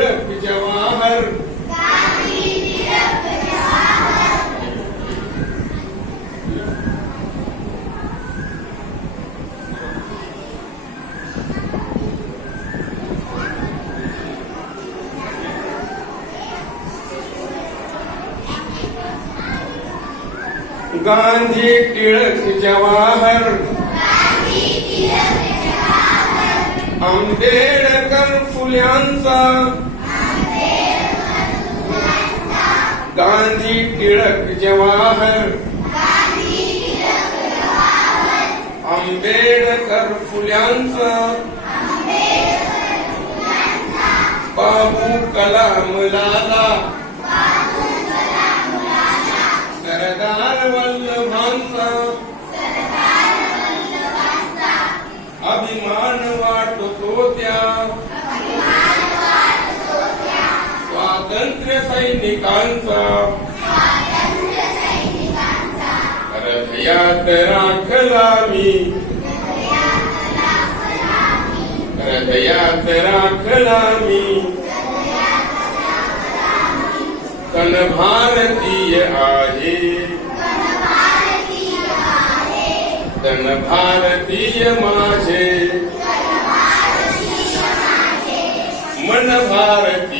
तिलक जवाहर गांधी टिड़क जवाहर कर फुल्यांसा गांधी टिड़क जवाहर अंबेडकर फुल्यांसा बाबू कलाम लाला सैनिकांचा रथयात राखला मी हृदयात राखला मी कन भारतीय आहे तन भारतीय माझे मन भारती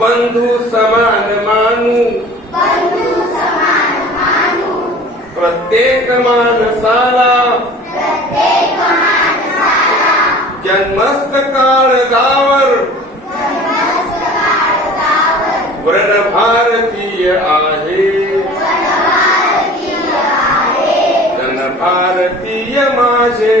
बंधु समान मानू बंधु समान मानू प्रत्येक मान साला प्रत्येक मान माणसाला जन्मस्त काल गावर वरण भारतीय आहे जन भारतीय माझे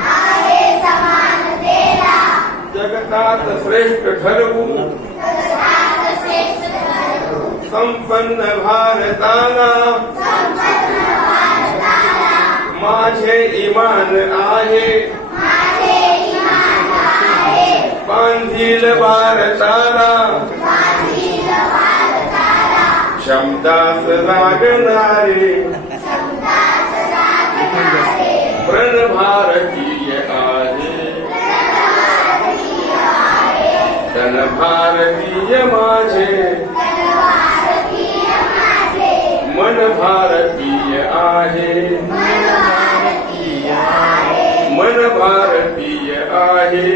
सात श्रेष्ठ खलु संपन्न भारताना माझे इमान आहे बांधील भारताला शब्दास लागणारे प्रण भारतीय आहे भारतीय माझे मन भारतीय आहे मन भारतीय आहे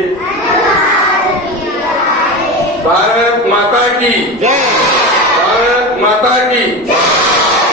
भारत माता की भारत माता की